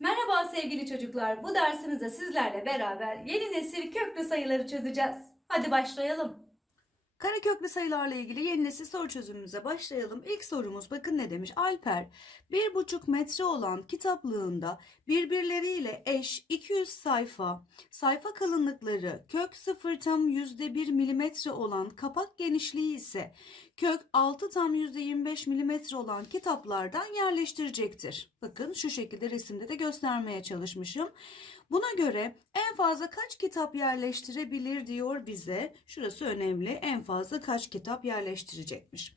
Merhaba sevgili çocuklar. Bu dersimizde sizlerle beraber yeni nesil köklü sayıları çözeceğiz. Hadi başlayalım. Kareköklü sayılarla ilgili yeni nesil soru çözümümüze başlayalım. İlk sorumuz bakın ne demiş. Alper bir buçuk metre olan kitaplığında birbirleriyle eş 200 sayfa, sayfa kalınlıkları kök 0 tam %1 milimetre olan kapak genişliği ise kök 6 tam %25 milimetre olan kitaplardan yerleştirecektir. Bakın şu şekilde resimde de göstermeye çalışmışım. Buna göre en fazla kaç kitap yerleştirebilir diyor bize. Şurası önemli. En fazla kaç kitap yerleştirecekmiş.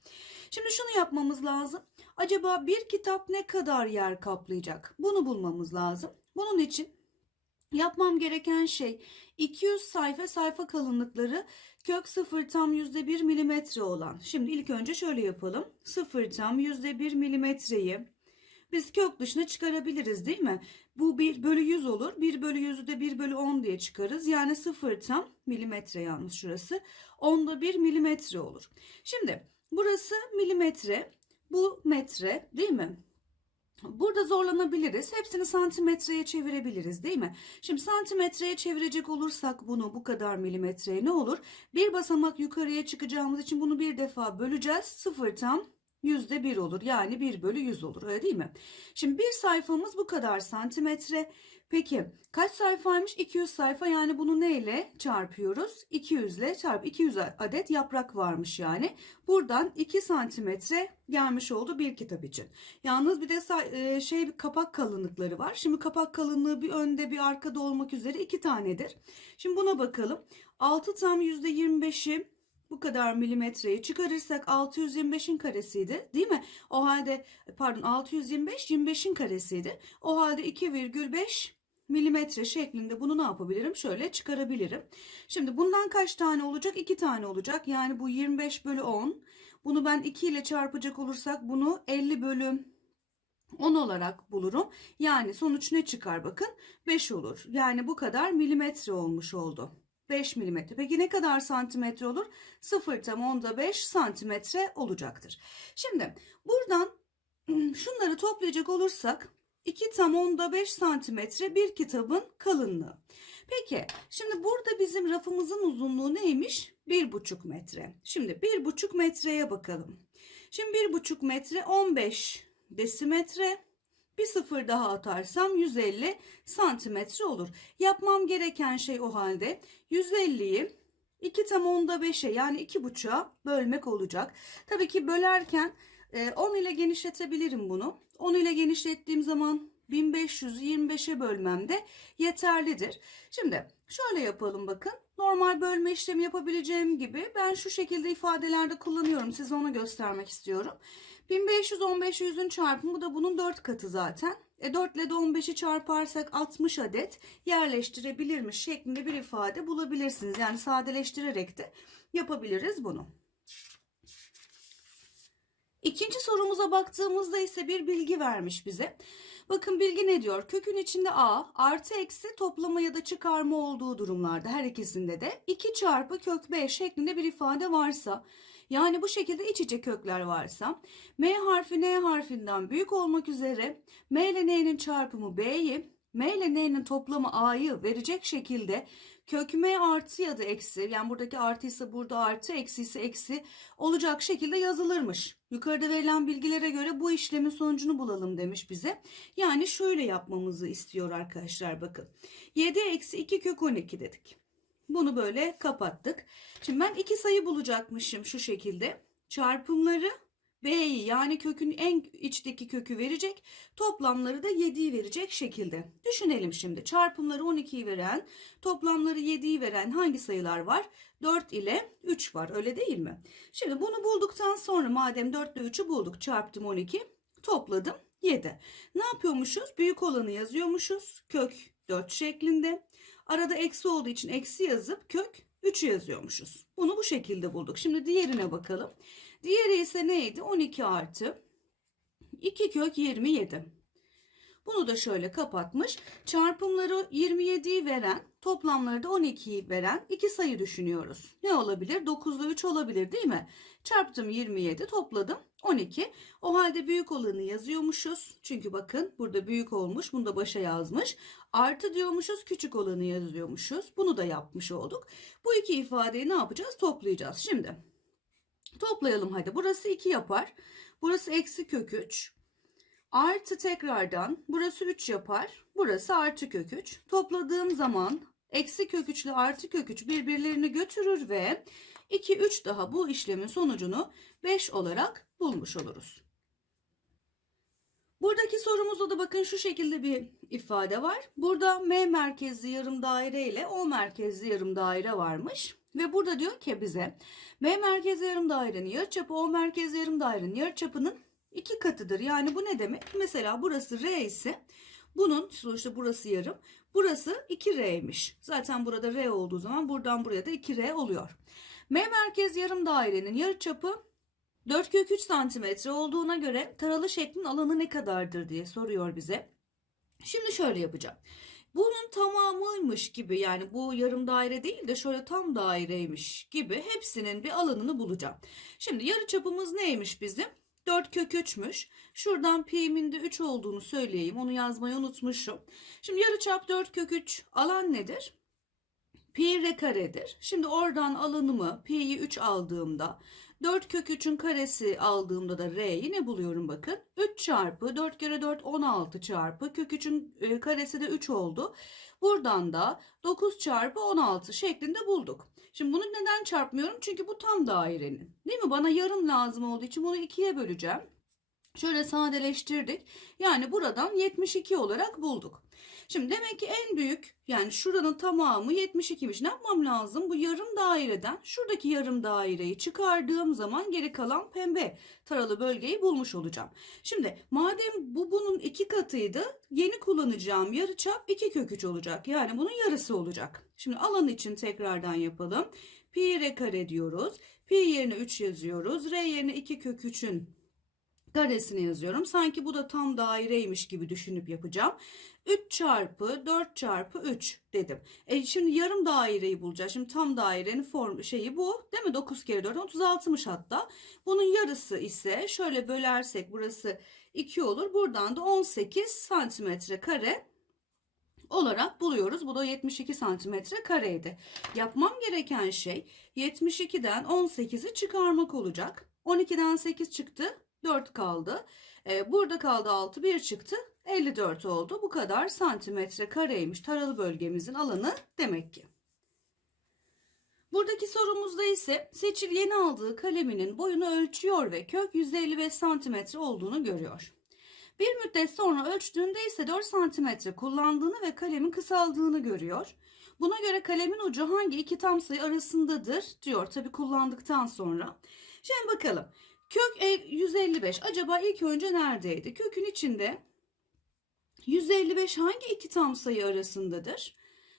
Şimdi şunu yapmamız lazım. Acaba bir kitap ne kadar yer kaplayacak? Bunu bulmamız lazım. Bunun için yapmam gereken şey 200 sayfa sayfa kalınlıkları kök 0 tam %1 milimetre olan. Şimdi ilk önce şöyle yapalım. 0 tam %1 milimetreyi biz kök dışına çıkarabiliriz değil mi? Bu 1 bölü 100 olur. 1 bölü 100'ü de 1 bölü 10 diye çıkarız. Yani 0 tam milimetre yalnız şurası. 10'da 1 milimetre olur. Şimdi burası milimetre. Bu metre değil mi? Burada zorlanabiliriz. Hepsini santimetreye çevirebiliriz değil mi? Şimdi santimetreye çevirecek olursak bunu bu kadar milimetreye ne olur? Bir basamak yukarıya çıkacağımız için bunu bir defa böleceğiz. Sıfır tam yüzde bir olur. Yani bir bölü yüz olur öyle değil mi? Şimdi bir sayfamız bu kadar santimetre. Peki kaç sayfaymış? 200 sayfa yani bunu neyle çarpıyoruz? 200 ile çarp 200 adet yaprak varmış yani. Buradan 2 santimetre gelmiş oldu bir kitap için. Yalnız bir de e, şey bir kapak kalınlıkları var. Şimdi kapak kalınlığı bir önde bir arkada olmak üzere iki tanedir. Şimdi buna bakalım. 6 tam %25'i bu kadar milimetreyi çıkarırsak 625'in karesiydi değil mi? O halde pardon 625 25'in karesiydi. O halde 2,5 milimetre şeklinde bunu ne yapabilirim? Şöyle çıkarabilirim. Şimdi bundan kaç tane olacak? 2 tane olacak. Yani bu 25 bölü 10. Bunu ben 2 ile çarpacak olursak bunu 50 bölü 10 olarak bulurum. Yani sonuç ne çıkar bakın? 5 olur. Yani bu kadar milimetre olmuş oldu. 5 milimetre. Peki ne kadar santimetre olur? 0 tam onda 5 santimetre olacaktır. Şimdi buradan şunları toplayacak olursak 2 tam onda 5 santimetre bir kitabın kalınlığı. Peki şimdi burada bizim rafımızın uzunluğu neymiş? 1,5 metre. Şimdi 1,5 metreye bakalım. Şimdi 1,5 metre 15 desimetre. Sıfır daha atarsam 150 santimetre olur. Yapmam gereken şey o halde 150'yi 2 tam onda 5'e yani 2,5'a bölmek olacak. Tabii ki bölerken e, 10 ile genişletebilirim bunu. 10 ile genişlettiğim zaman 1500'ü 25'e bölmem de yeterlidir. Şimdi şöyle yapalım bakın. Normal bölme işlemi yapabileceğim gibi ben şu şekilde ifadelerde kullanıyorum. Size onu göstermek istiyorum. 1500 1500'ün çarpımı da bunun 4 katı zaten. E 4 ile de 15'i çarparsak 60 adet yerleştirebilirmiş şeklinde bir ifade bulabilirsiniz. Yani sadeleştirerek de yapabiliriz bunu. İkinci sorumuza baktığımızda ise bir bilgi vermiş bize. Bakın bilgi ne diyor? Kökün içinde a artı eksi toplama ya da çıkarma olduğu durumlarda her ikisinde de 2 çarpı kök b şeklinde bir ifade varsa yani bu şekilde iç içe kökler varsa m harfi n harfinden büyük olmak üzere m ile n'nin çarpımı b'yi m ile n'nin toplamı a'yı verecek şekilde kök m artı ya da eksi yani buradaki artı ise burada artı eksi ise eksi olacak şekilde yazılırmış. Yukarıda verilen bilgilere göre bu işlemin sonucunu bulalım demiş bize. Yani şöyle yapmamızı istiyor arkadaşlar bakın. 7 eksi 2 kök 12 dedik. Bunu böyle kapattık. Şimdi ben iki sayı bulacakmışım şu şekilde. Çarpımları B'yi yani kökün en içteki kökü verecek. Toplamları da 7'yi verecek şekilde. Düşünelim şimdi. Çarpımları 12'yi veren, toplamları 7'yi veren hangi sayılar var? 4 ile 3 var öyle değil mi? Şimdi bunu bulduktan sonra madem 4 ile 3'ü bulduk çarptım 12 topladım 7. Ne yapıyormuşuz? Büyük olanı yazıyormuşuz. Kök 4 şeklinde. Arada eksi olduğu için eksi yazıp kök 3'ü yazıyormuşuz. Bunu bu şekilde bulduk. Şimdi diğerine bakalım. Diğeri ise neydi? 12 artı 2 kök 27. Bunu da şöyle kapatmış. Çarpımları 27'yi veren, toplamları da 12'yi veren iki sayı düşünüyoruz. Ne olabilir? 9 ile 3 olabilir değil mi? Çarptım 27, topladım 12. O halde büyük olanı yazıyormuşuz. Çünkü bakın burada büyük olmuş, bunu da başa yazmış. Artı diyormuşuz, küçük olanı yazıyormuşuz. Bunu da yapmış olduk. Bu iki ifadeyi ne yapacağız? Toplayacağız. Şimdi toplayalım hadi. Burası 2 yapar. Burası eksi kök 3. Artı tekrardan burası 3 yapar. Burası artı kök 3. Topladığım zaman eksi kök 3 ile artı kök 3 birbirlerini götürür ve 2, 3 daha bu işlemin sonucunu 5 olarak bulmuş oluruz. Buradaki sorumuzda da bakın şu şekilde bir ifade var. Burada M merkezli yarım daire ile O merkezli yarım daire varmış. Ve burada diyor ki bize M merkezli yarım dairenin yarıçapı O merkezli yarım dairenin yarıçapının iki katıdır. Yani bu ne demek? Mesela burası R ise bunun sonuçta burası yarım. Burası 2R'ymiş. Zaten burada R olduğu zaman buradan buraya da 2R oluyor. M merkez yarım dairenin yarıçapı 4 kök 3 santimetre olduğuna göre taralı şeklin alanı ne kadardır diye soruyor bize. Şimdi şöyle yapacağım. Bunun tamamıymış gibi yani bu yarım daire değil de şöyle tam daireymiş gibi hepsinin bir alanını bulacağım. Şimdi yarıçapımız neymiş bizim? 4 kök 3'müş. Şuradan pi'min de 3 olduğunu söyleyeyim. Onu yazmayı unutmuşum. Şimdi yarıçap 4 kök 3 alan nedir? Pi r karedir. Şimdi oradan alanımı pi'yi 3 aldığımda 4 kök 3'ün karesi aldığımda da r'yi ne buluyorum bakın. 3 çarpı 4 kere 4 16 çarpı kök 3'ün e, karesi de 3 oldu. Buradan da 9 çarpı 16 şeklinde bulduk. Şimdi bunu neden çarpmıyorum? Çünkü bu tam dairenin. Değil mi? Bana yarım lazım olduğu için bunu ikiye böleceğim. Şöyle sadeleştirdik. Yani buradan 72 olarak bulduk. Şimdi demek ki en büyük yani şuranın tamamı 72'miş. Ne yapmam lazım? Bu yarım daireden şuradaki yarım daireyi çıkardığım zaman geri kalan pembe taralı bölgeyi bulmuş olacağım. Şimdi madem bu bunun iki katıydı yeni kullanacağım yarıçap 2 kök 3 olacak. Yani bunun yarısı olacak. Şimdi alan için tekrardan yapalım. Pi r kare diyoruz. Pi yerine 3 yazıyoruz. R yerine 2 kök 3'ün karesini yazıyorum. Sanki bu da tam daireymiş gibi düşünüp yapacağım. 3 çarpı 4 çarpı 3 dedim. E şimdi yarım daireyi bulacağız. Şimdi tam dairenin form şeyi bu. Değil mi? 9 kere 4 36'mış hatta. Bunun yarısı ise şöyle bölersek burası 2 olur. Buradan da 18 santimetre kare olarak buluyoruz. Bu da 72 santimetre kareydi. Yapmam gereken şey 72'den 18'i çıkarmak olacak. 12'den 8 çıktı. 4 kaldı. Ee, burada kaldı 6 1 çıktı. 54 oldu. Bu kadar santimetre kareymiş taralı bölgemizin alanı demek ki. Buradaki sorumuzda ise Seçil yeni aldığı kaleminin boyunu ölçüyor ve kök 155 santimetre olduğunu görüyor. Bir müddet sonra ölçtüğünde ise 4 santimetre kullandığını ve kalemin kısaldığını görüyor. Buna göre kalemin ucu hangi iki tam sayı arasındadır diyor tabi kullandıktan sonra. Şimdi bakalım. Kök 155 acaba ilk önce neredeydi? Kökün içinde 155 hangi iki tam sayı arasındadır?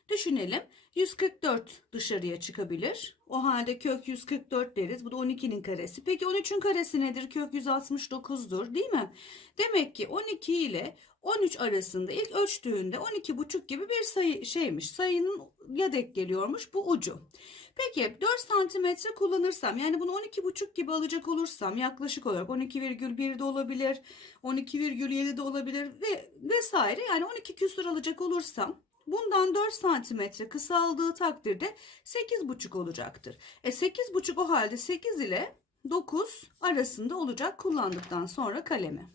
Düşünelim. 144 dışarıya çıkabilir. O halde kök 144 deriz. Bu da 12'nin karesi. Peki 13'ün karesi nedir? Kök 169'dur değil mi? Demek ki 12 ile 13 arasında ilk ölçtüğünde 12,5 gibi bir sayı şeymiş. Sayının ya denk geliyormuş bu ucu. Peki 4 santimetre kullanırsam yani bunu 12,5 gibi alacak olursam yaklaşık olarak 12,1 de olabilir 12,7 de olabilir ve vesaire yani 12 küsur alacak olursam bundan 4 santimetre kısaldığı takdirde 8,5 olacaktır. E 8,5 o halde 8 ile 9 arasında olacak kullandıktan sonra kalemi.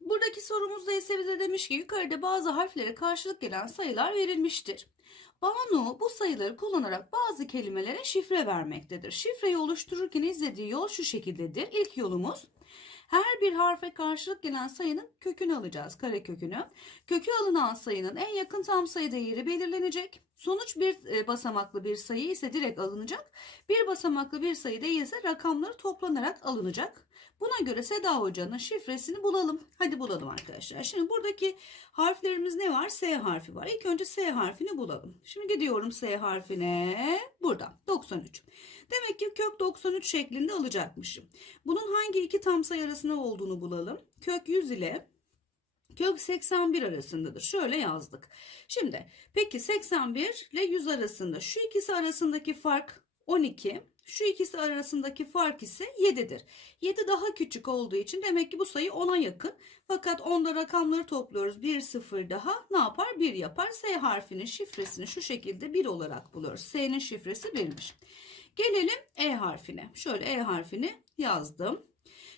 Buradaki sorumuzda ise bize demiş ki yukarıda bazı harflere karşılık gelen sayılar verilmiştir. Banu bu sayıları kullanarak bazı kelimelere şifre vermektedir. Şifreyi oluştururken izlediği yol şu şekildedir. İlk yolumuz her bir harfe karşılık gelen sayının kökünü alacağız. Kare kökünü. Kökü alınan sayının en yakın tam sayı değeri belirlenecek. Sonuç bir e, basamaklı bir sayı ise direkt alınacak. Bir basamaklı bir sayı değilse rakamları toplanarak alınacak. Buna göre Seda Hoca'nın şifresini bulalım. Hadi bulalım arkadaşlar. Şimdi buradaki harflerimiz ne var? S harfi var. İlk önce S harfini bulalım. Şimdi gidiyorum S harfine. Burada 93. Demek ki kök 93 şeklinde alacakmışım. Bunun hangi iki tam sayı arasında olduğunu bulalım. Kök 100 ile kök 81 arasındadır. Şöyle yazdık. Şimdi peki 81 ile 100 arasında şu ikisi arasındaki fark 12. Şu ikisi arasındaki fark ise 7'dir. 7 daha küçük olduğu için demek ki bu sayı 10'a yakın. Fakat onda rakamları topluyoruz. 1 0 daha ne yapar? 1 yapar. S harfinin şifresini şu şekilde 1 olarak buluyoruz. S'nin şifresi 1'miş. Gelelim E harfine. Şöyle E harfini yazdım.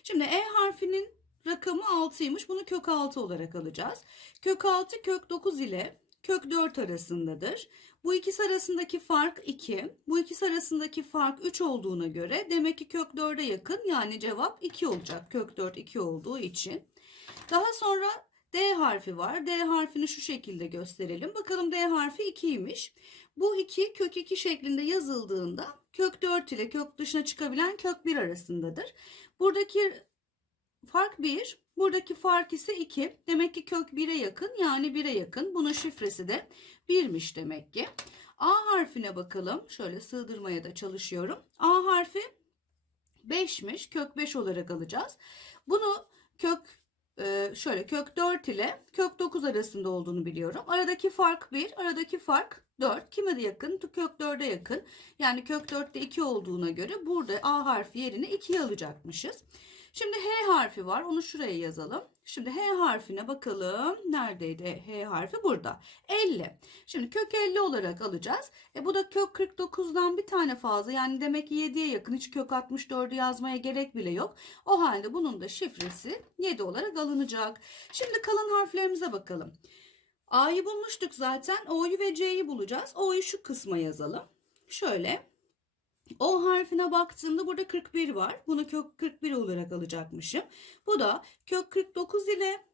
Şimdi E harfinin rakamı 6'ymış. Bunu kök 6 olarak alacağız. Kök 6 kök 9 ile kök 4 arasındadır. Bu ikisi arasındaki fark 2. Bu ikisi arasındaki fark 3 olduğuna göre demek ki kök 4'e yakın yani cevap 2 olacak. Kök 4 2 olduğu için. Daha sonra D harfi var. D harfini şu şekilde gösterelim. Bakalım D harfi 2'ymiş. Bu 2 kök 2 şeklinde yazıldığında kök 4 ile kök dışına çıkabilen kök 1 arasındadır. Buradaki fark 1, buradaki fark ise 2. Demek ki kök 1'e yakın yani 1'e yakın. Bunun şifresi de 1'miş demek ki. A harfine bakalım. Şöyle sığdırmaya da çalışıyorum. A harfi 5'miş. Kök 5 olarak alacağız. Bunu kök e, şöyle kök 4 ile kök 9 arasında olduğunu biliyorum. Aradaki fark 1, aradaki fark 4. Kime de yakın? Kök 4'e yakın. Yani kök 4'te 2 olduğuna göre burada A harfi yerine 2'yi alacakmışız. Şimdi H harfi var. Onu şuraya yazalım. Şimdi H harfine bakalım. Neredeydi H harfi? Burada. 50. Şimdi kök 50 olarak alacağız. E bu da kök 49'dan bir tane fazla. Yani demek ki 7'ye yakın. Hiç kök 64'ü yazmaya gerek bile yok. O halde bunun da şifresi 7 olarak alınacak. Şimdi kalan harflerimize bakalım. A'yı bulmuştuk zaten. O'yu ve C'yi bulacağız. O'yu şu kısma yazalım. Şöyle. O harfine baktığımda burada 41 var. Bunu kök 41 olarak alacakmışım. Bu da kök 49 ile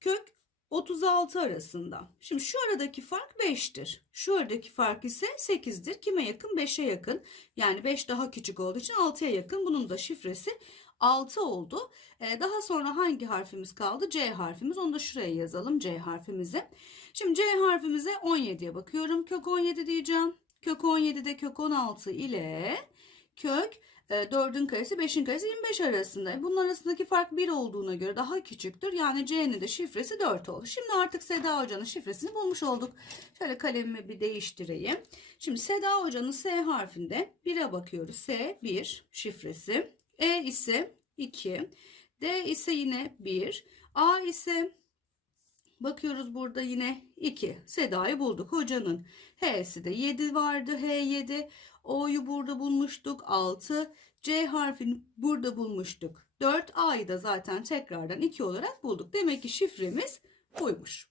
kök 36 arasında. Şimdi şu aradaki fark 5'tir. Şu aradaki fark ise 8'dir. Kime yakın? 5'e yakın. Yani 5 daha küçük olduğu için 6'ya yakın. Bunun da şifresi 6 oldu. Ee, daha sonra hangi harfimiz kaldı? C harfimiz. Onu da şuraya yazalım C harfimizi. Şimdi C harfimize 17'ye bakıyorum. Kök 17 diyeceğim. Kök 17'de kök 16 ile kök 4'ün karesi 5'in karesi 25 arasında. Bunun arasındaki fark 1 olduğuna göre daha küçüktür. Yani C'nin de şifresi 4 oldu. Şimdi artık Seda Hoca'nın şifresini bulmuş olduk. Şöyle kalemimi bir değiştireyim. Şimdi Seda Hoca'nın S harfinde 1'e bakıyoruz. S 1 şifresi. E ise 2. D ise yine 1. A ise Bakıyoruz burada yine 2. Seda'yı bulduk. Hocanın H'si de 7 vardı. H7. O'yu burada bulmuştuk. 6. C harfini burada bulmuştuk. 4. A'yı da zaten tekrardan 2 olarak bulduk. Demek ki şifremiz buymuş.